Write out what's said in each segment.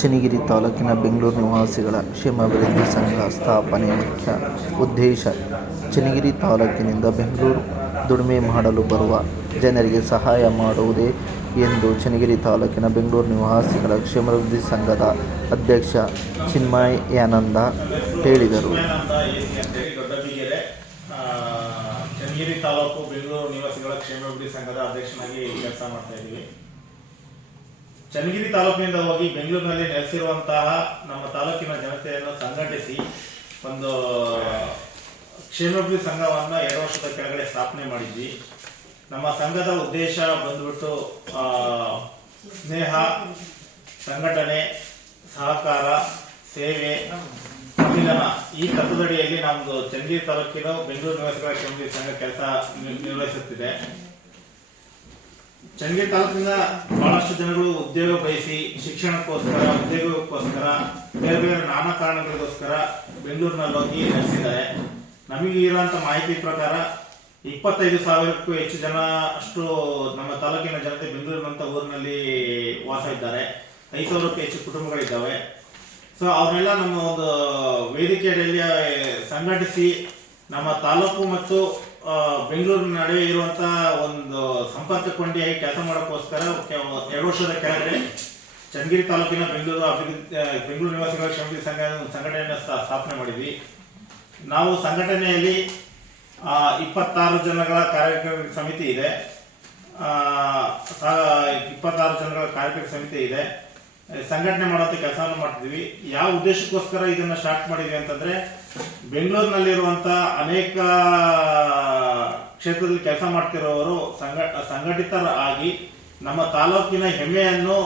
ಚನ್ನಗಿರಿ ತಾಲೂಕಿನ ಬೆಂಗಳೂರು ನಿವಾಸಿಗಳ ಕ್ಷೇಮಾಭಿವೃದ್ಧಿ ಸಂಘ ಸ್ಥಾಪನೆ ಮುಖ್ಯ ಉದ್ದೇಶ ಚನ್ನಗಿರಿ ತಾಲೂಕಿನಿಂದ ಬೆಂಗಳೂರು ದುಡಿಮೆ ಮಾಡಲು ಬರುವ ಜನರಿಗೆ ಸಹಾಯ ಮಾಡುವುದೇ ಎಂದು ಚನ್ನಗಿರಿ ತಾಲೂಕಿನ ಬೆಂಗಳೂರು ನಿವಾಸಿಗಳ ಕ್ಷೇಮಾಭಿವೃದ್ಧಿ ಸಂಘದ ಅಧ್ಯಕ್ಷ ಚಿನ್ಮಯಾನಂದ ಹೇಳಿದರು. ಚನ್ನಗಿರಿ ತಾಲೂಕು ಬೆಂಗಳೂರು ನಿವಾಸಿಗಳ ಕ್ಷೇಮಾಭಿವೃದ್ಧಿ ಸಂಘದ ಅಧ್ಯಕ್ಷನಾಗಿ ಕೆಲಸ ಮಾಡ್ತಾ ಇದ್ದೀವಿ. ಚನ್ನಗಿರಿ ತಾಲೂಕಿನಿಂದ ಹೋಗಿ ಬೆಂಗಳೂರಿನಲ್ಲಿ ನೆಲೆಸಿರುವಂತಹ ನಮ್ಮ ತಾಲೂಕಿನ ಜನತೆಯನ್ನು ಸಂಘಟಿಸಿ ಒಂದು ಕ್ಷೇಮಾಭಿವೃದ್ಧಿ ಸಂಘವನ್ನು 2 ವರ್ಷದ ಕೆಳಗಡೆ ಸ್ಥಾಪನೆ ಮಾಡಿದ್ವಿ. ನಮ್ಮ ಸಂಘದ ಉದ್ದೇಶ ಬಂದ್ಬಿಟ್ಟು ಸ್ನೇಹ, ಸಂಘಟನೆ, ಸಹಕಾರ, ಸೇವೆ, ಸಮ್ಮಿಲನ ಈ ತತ್ವದಡಿಯಲ್ಲಿ ನಮ್ದು ಚನ್ನಗಿರಿ ತಾಲೂಕಿನ ಬೆಂಗಳೂರು ನಿವಾಸಿಗಳ ಕ್ಷೇಮಾಭಿವೃದ್ಧಿ ಸಂಘ ಕೆಲಸ ನಿರ್ವಹಿಸುತ್ತಿದೆ. ಚನ್ನಗಿರಿ ತಾಲೂಕಿನ ಬಹಳಷ್ಟು ಜನಗಳು ಉದ್ಯೋಗ ಬಯಸಿ ಶಿಕ್ಷಣಕ್ಕೋಸ್ಕರ, ಉದ್ಯೋಗಕ್ಕೋಸ್ಕರ, ಬೇರೆ ಬೇರೆ ನಾನಾ ಕಾರಣಗಳಿಗೋಸ್ಕರ ಬೆಂಗಳೂರಿನಲ್ಲಿ ಹೋಗಿ ನೆಲೆಸಿದ್ದಾರೆ. ನಮಗೆ ಇರುವಂತಹ ಮಾಹಿತಿ ಪ್ರಕಾರ 25,000ಕ್ಕೂ ಹೆಚ್ಚು ಜನ ಅಷ್ಟು ನಮ್ಮ ತಾಲೂಕಿನ ಜನತೆ ಬೆಂಗಳೂರಿನಂತ ಊರಿನಲ್ಲಿ ವಾಸ ಇದ್ದಾರೆ. 5,000ಕ್ಕೂ ಹೆಚ್ಚು ಕುಟುಂಬಗಳಿದ್ದಾವೆ. ಸೊ ಅವನ್ನೆಲ್ಲ ನಮ್ಮ ಒಂದು ವೇದಿಕೆಯಲ್ಲಿ ಸಂಘಟಿಸಿ ನಮ್ಮ ತಾಲೂಕು ಮತ್ತು ಬೆಂಗಳೂರಿನ ನಡುವೆ ಇರುವಂತಹ ಒಂದು ಸಂಪರ್ಕ ಕೊಂಡಿಯಾಗಿ ಕೆಲಸ ಮಾಡೋಕ್ಕೋಸ್ಕರ 2 ವರ್ಷದ ಕೆಳಗಡೆ ಚನ್ನಗಿರಿ ತಾಲೂಕಿನ ಬೆಂಗಳೂರು ನಿವಾಸಿಗಳ ಕ್ಷೇಮಾಭಿವೃದ್ಧಿ ಸಂಘಟನೆಯನ್ನು ಸ್ಥಾಪನೆ ಮಾಡಿದ್ವಿ. ನಾವು ಸಂಘಟನೆಯಲ್ಲಿ 26 ಜನಗಳ ಕಾರ್ಯಕಾರಿ ಸಮಿತಿ ಇದೆ. 26 ಜನಗಳ ಕಾರ್ಯಕಾರಿ ಸಮಿತಿ ಇದೆ. ಸಂಘಟನೆ ಮಾಡುವಂತ ಕೆಲಸವನ್ನು ಮಾಡ್ತಿದ್ವಿ. ಯಾವ ಉದ್ದೇಶಕ್ಕೋಸ್ಕರ ಇದನ್ನ ಸ್ಟಾರ್ಟ್ ಮಾಡಿದ್ವಿ ಅಂತಂದ್ರೆ, ಬೆಂಗಳೂರಿನಲ್ಲಿರುವಂತ ಅನೇಕ ಕ್ಷೇತ್ರದಲ್ಲಿ ಕೆಲಸ ಮಾಡ್ತಿರೋರು ಸಂಘಟಿತರಾಗಿ ನಮ್ಮ ತಾಲೂಕಿನ ಹೆಮ್ಮೆಯನ್ನು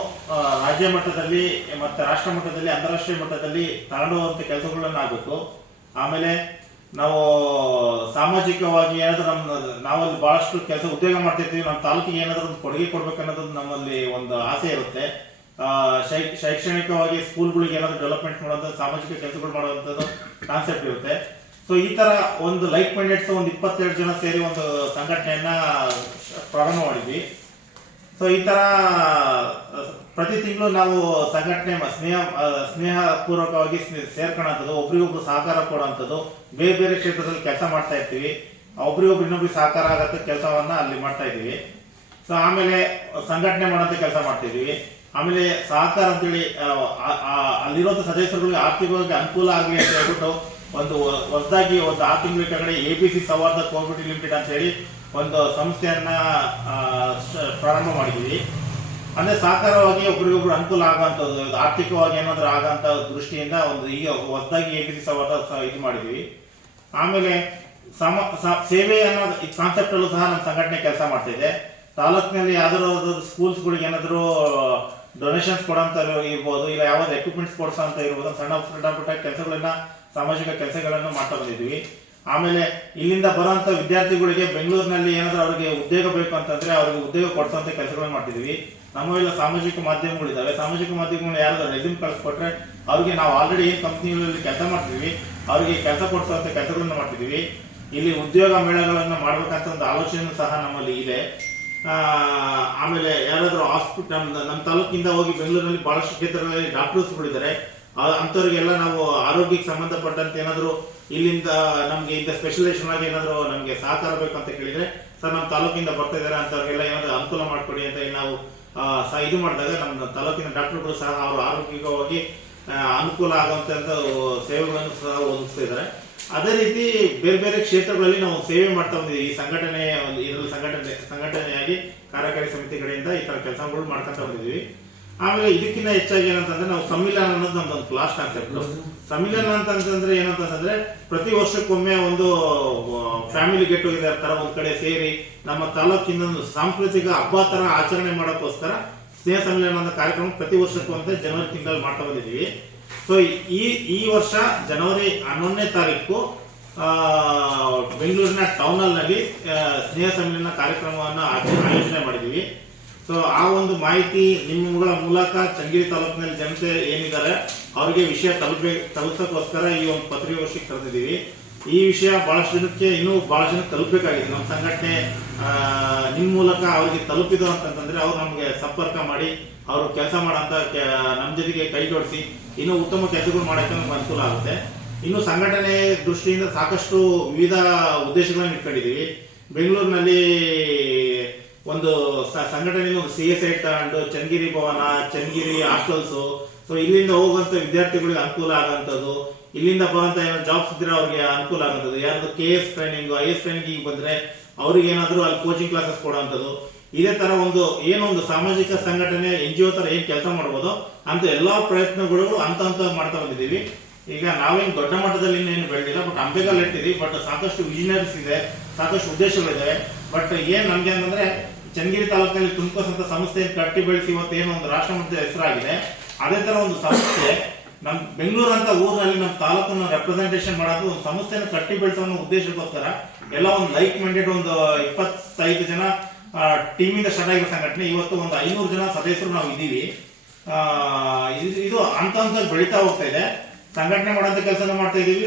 ರಾಜ್ಯ ಮಟ್ಟದಲ್ಲಿ ಮತ್ತೆ ರಾಷ್ಟ್ರ ಮಟ್ಟದಲ್ಲಿ, ಅಂತಾರಾಷ್ಟ್ರೀಯ ಮಟ್ಟದಲ್ಲಿ ತಗೊಂಡುವಂತ ಕೆಲಸಗಳನ್ನು ಆಗಬೇಕು. ಆಮೇಲೆ ನಾವು ಸಾಮಾಜಿಕವಾಗಿ ಏನಾದ್ರೂ ನಾವಲ್ಲಿ ಬಹಳಷ್ಟು ಕೆಲಸ ಉದ್ಯೋಗ ಮಾಡ್ತಿರ್ತೀವಿ. ನಮ್ಮ ತಾಲೂಕಿಗೆ ಏನಾದ್ರೂ ಒಂದು ಕೊಡುಗೆ ಕೊಡ್ಬೇಕನ್ನೋದು ನಮ್ಮಲ್ಲಿ ಒಂದು ಆಸೆ ಇರುತ್ತೆ. ಶೈಕ್ಷಣಿಕವಾಗಿ ಸ್ಕೂಲ್ಗಳಿಗೆ ಏನಾದ್ರು ಡೆವಲಪ್ಮೆಂಟ್ ಮಾಡುವಂತ, ಸಾಮಾಜಿಕ ಕೆಲಸಗಳು ಮಾಡುವಂತದ್ದು ಕಾನ್ಸೆಪ್ಟ್ ಇರುತ್ತೆ. ಸೊ ಈ ತರ ಒಂದು ಲೈಕ್ ಮೈಂಡೆಡ್ಸ್ ಒಂದು 22 ಜನ ಸೇರಿ ಒಂದು ಸಂಘಟನೆಯನ್ನ ಪ್ರಾರಂಭ ಮಾಡಿದ್ವಿ. ಸೊ ಈ ತರ ಪ್ರತಿ ತಿಂಗಳು ನಾವು ಸಂಘಟನೆ ಸ್ನೇಹ ಪೂರ್ವಕವಾಗಿ ಸೇರ್ಕೊಳ್ಳೋಂಥದ್ದು, ಒಬ್ರಿಗೊಬ್ರು ಸಹಕಾರ ಕೊಡುವಂಥದ್ದು, ಬೇರೆ ಬೇರೆ ಕ್ಷೇತ್ರದಲ್ಲಿ ಕೆಲಸ ಮಾಡ್ತಾ ಇರ್ತೀವಿ. ಒಬ್ರಿಗೊಬ್ರು ಇನ್ನೊಬ್ರಿಗೆ ಸಹಕಾರ ಆಗತ್ತ ಕೆಲಸವನ್ನ ಅಲ್ಲಿ ಮಾಡ್ತಾ ಇದೀವಿ. ಸೊ ಆಮೇಲೆ ಸಂಘಟನೆ ಮಾಡುವಂತ ಕೆಲಸ ಮಾಡ್ತಿದೀವಿ. ಆಮೇಲೆ ಸಹಕಾರ ಅಂತೇಳಿ ಅಲ್ಲಿರುವಂತ ಸದಸ್ಯರುಗಳಿಗೆ ಆರ್ಥಿಕವಾಗಿ ಅನುಕೂಲ ಆಗಲಿ ಅಂತ ಹೇಳ್ಬಿಟ್ಟು ಒಂದು ಹೊಸದಾಗಿ ಒಂದು 6 ತಿಂಗಳ ಕೆಳಗಡೆ ABC ಸಂವಾದ ಕೋಆಪರೇಟಿವ್ ಲಿಮಿಟೆಡ್ ಅಂತ ಹೇಳಿ ಒಂದು ಸಂಸ್ಥೆಯನ್ನ ಪ್ರಾರಂಭ ಮಾಡಿದೀವಿ. ಅಂದ್ರೆ ಸಹಕಾರವಾಗಿ ಒಬ್ರಿಗೊಬ್ರು ಅನುಕೂಲ ಆಗುವಂತದ್ದು, ಆರ್ಥಿಕವಾಗಿ ಏನಾದ್ರೂ ಆಗಂತ ದೃಷ್ಟಿಯಿಂದ ಒಂದು ಈಗ ಹೊಸದಾಗಿ ABC ಸಂವಾದ ಇದು ಮಾಡಿದೀವಿ. ಆಮೇಲೆ ಸೇವೆ ಅನ್ನೋ ಕಾನ್ಸೆಪ್ಟ್ ಅಲ್ಲೂ ಸಹ ನಮ್ಮ ಸಂಘಟನೆ ಕೆಲಸ ಮಾಡ್ತಾ ಇದೆ. ತಾಲೂಕಿನಲ್ಲಿ ಯಾವ್ದಾದ್ರು ಸ್ಕೂಲ್ಸ್ ಗಳಿಗೆ ಏನಾದ್ರು ಡೊನೇಷನ್ಸ್ ಕೊಡಂತ ಇರ್ಬೋದು, ಇಲ್ಲ ಯಾವ್ದು ಎಕ್ವಿಪ್ಮೆಂಟ್ಸ್ ಕೊಡ್ಸೋ ಅಂತ ಇರ್ಬೋದು, ಸಣ್ಣ ಪುಟ್ಟ ಕೆಲಸಗಳನ್ನ, ಸಾಮಾಜಿಕ ಕೆಲಸಗಳನ್ನು ಮಾಡ್ತಾ ಬಂದಿದ್ವಿ. ಆಮೇಲೆ ಇಲ್ಲಿಂದ ಬರುವಂತ ವಿದ್ಯಾರ್ಥಿಗಳಿಗೆ ಬೆಂಗಳೂರಿನಲ್ಲಿ ಏನಾದ್ರೂ ಅವರಿಗೆ ಉದ್ಯೋಗ ಬೇಕು ಅಂತಂದ್ರೆ ಅವ್ರಿಗೆ ಉದ್ಯೋಗ ಕೊಡ್ಸೋಂತ ಕೆಲಸಗಳನ್ನ ಮಾಡ್ತಿದ್ವಿ. ನಮ್ಮವೆಲ್ಲ ಸಾಮಾಜಿಕ ಮಾಧ್ಯಮಗಳಿದಾವೆ. ಸಾಮಾಜಿಕ ಮಾಧ್ಯಮಗಳನ್ನ ಯಾರಾದ್ರೂ ರೆಸ್ಯೂಮ್ ಕಳಿಸ್ಕೊಟ್ರೆ ಅವ್ರಿಗೆ ನಾವು ಆಲ್ರೆಡಿ ಏನ್ ಕಂಪ್ನಿಗಳಲ್ಲಿ ಕೆಲಸ ಮಾಡ್ತಿದ್ವಿ ಅವ್ರಿಗೆ ಕೆಲಸ ಕೊಡ್ಸೋಂತ ಕೆಲಸಗಳನ್ನ ಮಾಡ್ತಿದ್ವಿ. ಇಲ್ಲಿ ಉದ್ಯೋಗ ಮೇಳಗಳನ್ನ ಮಾಡ್ಬೇಕಂತ ಒಂದು ಆಲೋಚನೆ ಸಹ ನಮ್ಮಲ್ಲಿ ಇದೆ. ಆಮೇಲೆ ಯಾರಾದ್ರೂ ಹಾಸ್ಪಿಟಲ್ ನಮ್ಮ ತಾಲೂಕಿಂದ ಹೋಗಿ ಬೆಂಗಳೂರಿನಲ್ಲಿ ಬಹಳಷ್ಟು ಕ್ಷೇತ್ರಗಳಲ್ಲಿ ಡಾಕ್ಟರ್ಸ್ಗಳಿದ್ದಾರೆ. ಅಂತವ್ರಿಗೆಲ್ಲ ನಾವು ಆರೋಗ್ಯಕ್ಕೆ ಸಂಬಂಧಪಟ್ಟಂತೆ ಏನಾದ್ರು ಇಲ್ಲಿಂದ ನಮ್ಗೆ ಇಂಥ ಸ್ಪೆಷಲೈಸೇಷನ್ ಆಗಿ ಏನಾದ್ರು ನಮ್ಗೆ ಸಹಕಾರ ಬೇಕಂತ ಕೇಳಿದ್ರೆ, ಸರ್ ನಮ್ಮ ತಾಲೂಕಿಂದ ಬರ್ತಾ ಇದಾರೆ ಅಂತವ್ರಿಗೆಲ್ಲ ಏನಾದ್ರು ಅನುಕೂಲ ಮಾಡ್ಕೊಡಿ ಅಂತ ನಾವು ಇದು ಮಾಡಿದಾಗ ನಮ್ಮ ತಾಲೂಕಿನ ಡಾಕ್ಟರ್ಗಳು ಸಹ ಅವರು ಆರೋಗ್ಯವಾಗಿ ಅನುಕೂಲ ಆಗುವಂತ ಸೇವೆಗಳನ್ನು ಸಹ ಒದಗಿಸ್ತಾ ಇದ್ದಾರೆ. ಅದೇ ರೀತಿ ಬೇರೆ ಬೇರೆ ಕ್ಷೇತ್ರಗಳಲ್ಲಿ ನಾವು ಸೇವೆ ಮಾಡ್ತಾ ಬಂದಿದ್ದೀವಿ. ಈ ಸಂಘಟನೆ ಇದರಲ್ಲಿ ಸಂಘಟನೆಯಾಗಿ ಕಾರ್ಯಕಾರಿ ಸಮಿತಿ ಕಡೆಯಿಂದ ಈ ತರ ಕೆಲಸಗಳು ಮಾಡ್ಕೊಂತ ಬಂದಿದ್ದೀವಿ. ಆಮೇಲೆ ಇದಕ್ಕಿಂತ ಹೆಚ್ಚಾಗಿ ಏನಂತಂದ್ರೆ ನಾವು ಸಮ್ಮಿಲನ ಅನ್ನೋದು ನಮ್ದೊಂದು ಕ್ಲಾಸ್ ಕಾನ್ಸೆಪ್ಟ್. ಸಮ್ಮಿಲನ ಅಂತಂದ್ರೆ ಏನಂತಂದ್ರೆ ಪ್ರತಿ ವರ್ಷಕ್ಕೊಮ್ಮೆ ಒಂದು ಫ್ಯಾಮಿಲಿ ಗೆಟ್ ಟುಗೆದರ್ ತರ ಒಂದ್ ಕಡೆ ಸೇರಿ ನಮ್ಮ ತಾಲೂಕಿನ ಒಂದು ಸಾಂಸ್ಕೃತಿಕ ಹಬ್ಬ ತರ ಆಚರಣೆ ಮಾಡೋಕ್ಕೋಸ್ಕರ ಸ್ನೇಹ ಸಮ್ಮಿಲನ ಅನ್ನೋ ಕಾರ್ಯಕ್ರಮ ಪ್ರತಿ ವರ್ಷಕ್ಕೂ ಜನವರಿ ತಿಂಗಳಲ್ಲಿ ಮಾಡ್ತಾ ಬಂದಿದ್ದೀವಿ. ಸೊ ಈ ವರ್ಷ ಜನವರಿ 11ನೇ ತಾರೀಕು ಬೆಂಗಳೂರಿನ ಟೌನ್ ಹಾಲ್ ನಲ್ಲಿ ಸ್ನೇಹ ಸಮ್ಮಿಲನ ಕಾರ್ಯಕ್ರಮವನ್ನು ಆಯೋಜನೆ ಮಾಡಿದೀವಿ. ಸೊ ಆ ಒಂದು ಮಾಹಿತಿ ನಿಮ್ಮಗಳ ಮೂಲಕ ಚನ್ನಗಿರಿ ತಾಲೂಕಿನಲ್ಲಿ ಜನತೆ ಏನಿದ್ದಾರೆ ಅವರಿಗೆ ವಿಷಯ ತಲುಪಕ್ಕೋಸ್ಕರ ಈ ಒಂದು ಪತ್ರಿಕಾಗೋಷ್ಠಿಗೆ ಕರೆದಿದ್ದೀವಿ. ಈ ವಿಷಯ ಬಹಳಷ್ಟು ಜನಕ್ಕೆ ಇನ್ನೂ ಬಹಳಷ್ಟು ಜನಕ್ಕೆ ತಲುಪಬೇಕಾಗಿದೆ. ನಮ್ಮ ಸಂಘಟನೆ ನಿಮ್ಮ ಮೂಲಕ ಅವರಿಗೆ ತಲುಪಿದು ಅಂತಂದ್ರೆ ಅವ್ರು ನಮಗೆ ಸಂಪರ್ಕ ಮಾಡಿ ಅವರು ಕೆಲಸ ಮಾಡೋಂಥ ನಮ್ಮ ಜೊತೆಗೆ ಕೈ ಜೋಡಿಸಿ ಇನ್ನೂ ಉತ್ತಮ ಕೆಲಸಗಳು ಮಾಡೋಕ್ಕೆ ನಮ್ಗೆ ಅನುಕೂಲ ಆಗುತ್ತೆ. ಇನ್ನು ಸಂಘಟನೆ ದೃಷ್ಟಿಯಿಂದ ಸಾಕಷ್ಟು ವಿವಿಧ ಉದ್ದೇಶಗಳನ್ನು ಇಟ್ಕೊಂಡಿದ್ದೀವಿ. ಬೆಂಗಳೂರಿನಲ್ಲಿ ಒಂದು ಸಂಘಟನೆ ಒಂದು CSI ತಗೊಂಡು ಚನ್ನಗಿರಿ ಭವನ, ಚನ್ನಗಿರಿ ಹಾಸ್ಟೆಲ್ಸ್, ಸೊ ಇಲ್ಲಿಂದ ಹೋಗುವಂತ ವಿದ್ಯಾರ್ಥಿಗಳಿಗೆ ಅನುಕೂಲ ಆಗುವಂಥದ್ದು, ಇಲ್ಲಿಂದ ಬರುವಂತ ಏನೋ ಜಾಬ್ಸ್ ಇದ್ರೆ ಅವ್ರಿಗೆ ಅನುಕೂಲ ಆಗುವಂಥದ್ದು, ಯಾರು KS ಟ್ರೈನಿಂಗ್, IS ಟ್ರೈನಿಂಗ್ ಬಂದ್ರೆ ಅವ್ರಿಗೆ ಏನಾದ್ರು ಅಲ್ಲಿ ಕೋಚಿಂಗ್ ಕ್ಲಾಸಸ್ ಕೊಡುವಂಥದ್ದು. ಇದೇ ತರ ಒಂದು ಸಾಮಾಜಿಕ ಸಂಘಟನೆ NGO ತರ ಏನ್ ಕೆಲಸ ಮಾಡಬಹುದು ಅಂತ ಎಲ್ಲಾ ಪ್ರಯತ್ನಗಳು ಅಂತ ಮಾಡ್ತಾ ಬಂದಿದ್ದೀವಿ. ಈಗ ನಾವೇನು ದೊಡ್ಡ ಮಟ್ಟದಲ್ಲಿ ಏನು ಬೆಳೆದಿಲ್ಲ, ಬಟ್ ಅಂಬೆಗಾಲ್ ಇಟ್ಟಿದ್ದೀವಿ. ಬಟ್ ಸಾಕಷ್ಟು ವಿಷನರೀಸ್ ಇದೆ, ಸಾಕಷ್ಟು ಉದ್ದೇಶಗಳಿದೆ. ಬಟ್ ಏನ್ ನಮ್ಗೆ ಅಂತಂದ್ರೆ ಚನ್ನಗಿರಿ ತಾಲೂಕಿನಲ್ಲಿ ತುಮಕೋಸ್ ಅಂತ ಸಂಸ್ಥೆ ಕಟ್ಟಿ ಬೆಳೆಸಿ ಇವತ್ತೇನು ಒಂದು ರಾಷ್ಟ್ರ ಮಟ್ಟದ ಹೆಸರಾಗಿದೆ. ಅದೇ ತರ ಒಂದು ಸಂಸ್ಥೆ ನಮ್ ಬೆಂಗಳೂರು ಅಂತ ಊರಿನಲ್ಲಿ ನಮ್ಮ ತಾಲೂಕನ್ನು ರೆಪ್ರೆಸೆಂಟೇಷನ್ ಮಾಡೋದು, ಒಂದು ಸಂಸ್ಥೆಯನ್ನು ಕಟ್ಟಿ ಬೆಳೆಸೋ ಉದ್ದೇಶಕ್ಕೋಸ್ಕರ ಎಲ್ಲ ಒಂದು ಲೈಕ್ ಮೈಂಡೆಡ್ ಒಂದು 25 ಜನ ಟೀಮ್ ಇಂದ ಸ್ಟಾರ್ಟ್ ಆಗಿರೋ ಸಂಘಟನೆ. ಇವತ್ತು ಒಂದು 500 ಜನ ಸದಸ್ಯರು ನಾವು ಇದ್ದೀವಿ. ಇದು ಅಂತ ಬೆಳೀತಾ ಹೋಗ್ತಾ ಇದೆ. ಸಂಘಟನೆ ಮಾಡೋಂಥ ಕೆಲಸ ಮಾಡ್ತಾ ಇದೀವಿ.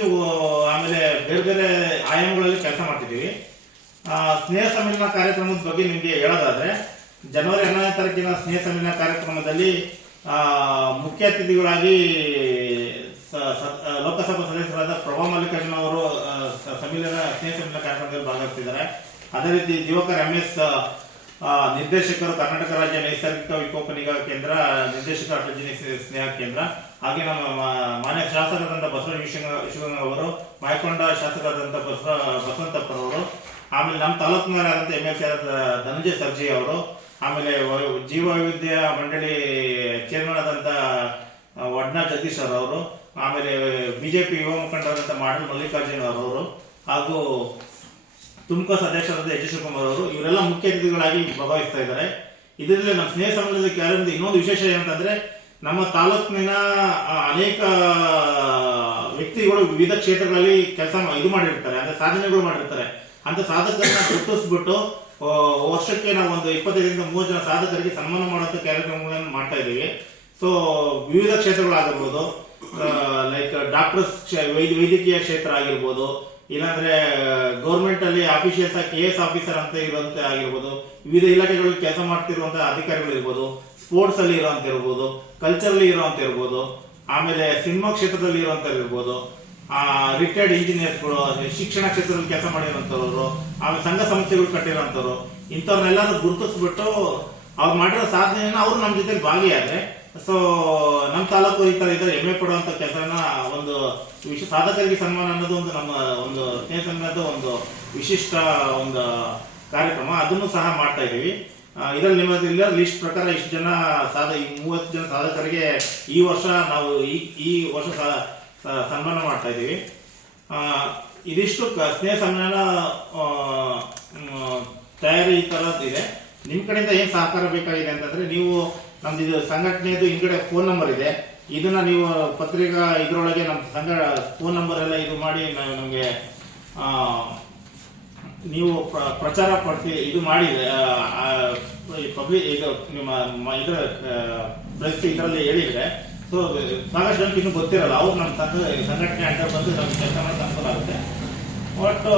ಆಮೇಲೆ ಬೇರೆ ಬೇರೆ ಆಯಾಮಗಳಲ್ಲಿ ಕೆಲಸ ಮಾಡ್ತಿದ್ದೀವಿ. ಸ್ನೇಹ ಸಮ್ಮೇಳನ ಕಾರ್ಯಕ್ರಮದ ಬಗ್ಗೆ ನಿಮಗೆ ಹೇಳೋದಾದ್ರೆ, ಜನವರಿ 11ನೇ ತಾರೀಕಿನ ಸ್ನೇಹ ಸಮ್ಮೇಳನ ಕಾರ್ಯಕ್ರಮದಲ್ಲಿ ಮುಖ್ಯ ಅತಿಥಿಗಳಾಗಿ ಲೋಕಸಭಾ ಸದಸ್ಯರಾದ ಪ್ರಭಾ ಮಲ್ಲಿಕಾರ್ಜುನ ಅವರು ಸ್ನೇಹ ಸಮ್ಮೇಳನ ಕಾರ್ಯಕ್ರಮದಲ್ಲಿ ಭಾಗವಹಿಸಿದ್ದಾರೆ. ಅದೇ ರೀತಿ ದಿವಾಕರ್ MS ನಿರ್ದೇಶಕರು, ಕರ್ನಾಟಕ ರಾಜ್ಯ ನೈಸರ್ಗಿಕ ವಿಕೋಪ ನಿಗಾ ಕೇಂದ್ರ ನಿರ್ದೇಶಕ, ಅಟಲ್ ಸ್ನೇಹ ಕೇಂದ್ರ. ಹಾಗೆ ನಮ್ಮ ಮಾನ್ಯ ಶಾಸಕರಾದಂತಹ ಬಸವರಾಜ ಅವರು, ಮಾಯಕೊಂಡ ಶಾಸಕರಾದಂತಹ ಬಸವಂತಪ್ಪರವರು, ಆಮೇಲೆ ನಮ್ಮ ತಾಲೂಕಿನರಾದಂತಹ MLC ಧನಂಜಯ ಸರ್ಜಿ ಅವರು, ಆಮೇಲೆ ಜೀವ ವೈವಿಧ್ಯ ಮಂಡಳಿ ಚೇರ್ಮನ್ ಆದಂತ ವಡ್ನಾ ಜಗದೀಶ್ ಅವರು, ಆಮೇಲೆ ಬಿಜೆಪಿ ಯುವ ಮುಖಂಡರಾದಂತಹ ಮಾಡಲ್ ಮಲ್ಲಿಕಾರ್ಜುನ ಅವರು, ಹಾಗೂ ತುಮಕೋಸ್ ಅಧ್ಯಕ್ಷರಾದ H. ಶಿವಕುಮಾರ್ ಅವರು, ಇವರೆಲ್ಲ ಮುಖ್ಯ ಅತಿಥಿಗಳಾಗಿ ಭಾಗವಹಿಸ್ತಾ ಇದ್ದಾರೆ. ಇದರಲ್ಲಿ ನಮ್ಮ ಸ್ನೇಹ ಸಮ್ಮೇಳನದ ಇನ್ನೊಂದು ವಿಶೇಷ ಏನಂತಂದ್ರೆ, ನಮ್ಮ ತಾಲೂಕಿನ ಅನೇಕ ವ್ಯಕ್ತಿಗಳು ವಿವಿಧ ಕ್ಷೇತ್ರಗಳಲ್ಲಿ ಕೆಲಸ ಮಾಡಿರ್ತಾರೆ, ಅಂದ್ರೆ ಸಾಧನೆಗಳು ಮಾಡಿರ್ತಾರೆ. ಅಂತ ಸಾಧಕರನ್ನ ಗುರುತಿಸ್ಬಿಟ್ಟು ವರ್ಷಕ್ಕೆ ನಾವು ಒಂದು 25 ರಿಂದ 30 ಜನ ಸಾಧಕರಿಗೆ ಸನ್ಮಾನ ಮಾಡುವಂತ ಕಾರ್ಯಕ್ರಮಗಳನ್ನು ಮಾಡ್ತಾ ಇದ್ದೀವಿ. ಸೊ ವಿವಿಧ ಕ್ಷೇತ್ರಗಳಾಗಿರ್ಬೋದು, ಲೈಕ್ ಡಾಕ್ಟರ್ಸ್, ವೈದ್ಯಕೀಯ ಕ್ಷೇತ್ರ ಆಗಿರ್ಬೋದು, ಇಲ್ಲಾಂದ್ರೆ ಗೌರ್ಮೆಂಟ್ ಅಲ್ಲಿ ಆಫೀಷಿಯಲ್ಸ್ KS ಆಫೀಸರ್ ಅಂತ ಇರುವಂತ ಆಗಿರ್ಬೋದು, ವಿವಿಧ ಇಲಾಖೆಗಳಲ್ಲಿ ಕೆಲಸ ಮಾಡ್ತಿರುವಂತಹ ಅಧಿಕಾರಿಗಳು ಇರ್ಬೋದು, ಸ್ಪೋರ್ಟ್ಸ್ ಅಲ್ಲಿ ಇರುವಂತ ಇರ್ಬೋದು, ಕಲ್ಚರಲ್ಲಿ ಇರುವಂತ ಇರ್ಬೋದು, ಆಮೇಲೆ ಸಿನಿಮಾ ಕ್ಷೇತ್ರದಲ್ಲಿ ಇರುವಂತ ಇರ್ಬೋದು, ರಿಟೈರ್ಡ್ ಇಂಜಿನಿಯರ್ಸ್ಗಳು, ಶಿಕ್ಷಣ ಕ್ಷೇತ್ರದಲ್ಲಿ ಕೆಲಸ ಮಾಡಿರುವಂತವ್ರು, ಆಮೇಲೆ ಸಂಘ ಸಂಸ್ಥೆಗಳು ಕಟ್ಟಿರುವಂತವ್ರು, ಇಂಥವ್ರನ್ನೆಲ್ಲಾರು ಗುರುತಿಸ್ಬಿಟ್ಟು ಅವ್ರು ಮಾಡಿರೋ ಸಾಧನೆಯನ್ನ ಅವ್ರು ನಮ್ಮ ಜೊತೆ ಭಾಗಿಯಾದ್ರೆ, ಸೊ ನಮ್ಮ ತಾಲೂಕು ಈ ತರ ಇದ್ರೆ ಹೆಮ್ಮೆ ಪಡುವಂತ ಕೆಲಸನ ಒಂದು ಸಾಧಕರಿಗೆ ಸನ್ಮಾನ ಅನ್ನೋದು ಒಂದು ನಮ್ಮ ಒಂದು ಸ್ನೇಹ ಸಂಘದ ಒಂದು ವಿಶಿಷ್ಟ ಒಂದು ಕಾರ್ಯಕ್ರಮ. ಅದನ್ನು ಸಹ ಮಾಡ್ತಾ ಇದೀವಿ. ಇದರಲ್ಲಿ ನಿಮ್ಮದಿಲ್ಲ ಲಿಸ್ಟ್ ಪ್ರಕಾರ ಇಷ್ಟು ಜನ 30 ಜನ ಸಾಧಕರಿಗೆ ಈ ವರ್ಷ ನಾವು ಈ ವರ್ಷ ಸನ್ಮಾನ ಮಾಡ್ತಾ ಇದೀವಿ. ಇದಿಷ್ಟು ಸ್ನೇಹ ಸಮ್ಮೇಳನ ತಯಾರಿ ಈ ತರದ್ದು ಇದೆ. ನಿಮ್ ಕಡೆಯಿಂದ ಏನ್ ಸಹಕಾರ ಬೇಕಾಗಿದೆ ಅಂತಂದ್ರೆ, ನೀವು ನಮ್ದು ಇದು ಸಂಘಟನೆದು ಹಿಂದ್ಗಡೆ ಫೋನ್ ನಂಬರ್ ಇದೆ, ಇದನ್ನ ನೀವು ಪತ್ರಿಕಾ ಇದ್ರೊಳಗೆ ನಮ್ಮ ಸಂಘ ಫೋನ್ ನಂಬರ್ ಎಲ್ಲ ಇದು ಮಾಡಿ ನಮ್ಗೆ ನೀವು ಪ್ರಚಾರ ಪಡಿಸಿ ಇದು ಮಾಡಿ ಪಬ್ಲಿಕ್ ಇದು ನಿಮ್ಮ ಇದರ ಪ್ರೆಸ್ ಇದರಲ್ಲಿ ಹೇಳಿದ್ರೆ, ಸೊ ಸಾಕಷ್ಟು ಜನಕ್ಕೆ ಇನ್ನೂ ಗೊತ್ತಿರಲ್ಲ, ಅವ್ರು ನಮ್ಮ ಸಂಘಟನೆ ಅಂಡರ್ ಬಂದು ನಮ್ಗೆ ಕೆಲಸ ಮಾಡೋದು ಅನುಕೂಲ ಆಗುತ್ತೆ. ಒಟ್ಟು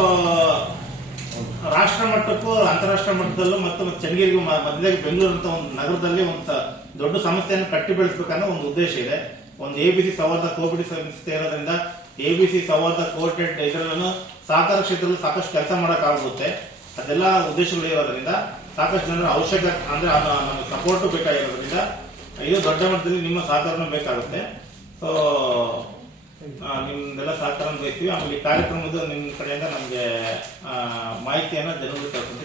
ರಾಷ್ಟ್ರ ಮಟ್ಟಕ್ಕೂ ಅಂತಾರಾಷ್ಟ್ರೀಯ ಮಟ್ಟದಲ್ಲೂ ಮತ್ತು ಚನ್ನಗಿರಿಗೂ ಮಧ್ಯದಲ್ಲಿ ಬೆಂಗಳೂರು ಅಂತ ಒಂದು ನಗರದಲ್ಲಿ ಒಂದು ದೊಡ್ಡ ಸಂಸ್ಥೆಯನ್ನು ಕಟ್ಟಿ ಬೆಳೆಸಬೇಕನ್ನೋ ಒಂದು ಉದ್ದೇಶ ಇದೆ. ಒಂದು ABC ಸಂವಾದ ಕೋವಿಡ್ ಸಂಸ್ಥೆ ಇರೋದ್ರಿಂದ ABC ಸಂವಾದ ಕೋರ್ಟೆಡ್ ಇದರಲ್ಲೂ ಸಹಕಾರ ಕ್ಷೇತ್ರದಲ್ಲಿ ಸಾಕಷ್ಟು ಕೆಲಸ ಮಾಡೋಕ್ಕಾಗುತ್ತೆ. ಅದೆಲ್ಲ ಉದ್ದೇಶಗಳು ಇರೋದ್ರಿಂದ ಸಾಕಷ್ಟು ಜನರ ಅವಶ್ಯಕ ಅಂದ್ರೆ ನಮಗೆ ಸಪೋರ್ಟ್ ಬೇಕಾಗಿರೋದ್ರಿಂದ ಇದು ದೊಡ್ಡ ಮಟ್ಟದಲ್ಲಿ ನಿಮ್ಮ ಸಹಕಾರನೂ ಬೇಕಾಗುತ್ತೆ. ಸೊ ನಿಮ್ದೆಲ್ಲ ಸಹಕಾರ ಬಯಸ್ತೀವಿ. ಆಮೇಲೆ ಈ ಕಾರ್ಯಕ್ರಮದ ನಿಮ್ಮ ಕಡೆಯಿಂದ ನಮಗೆ ಮಾಹಿತಿಯನ್ನು ಜನರಿಗೆ ತಲುಪುತ್ತೆ.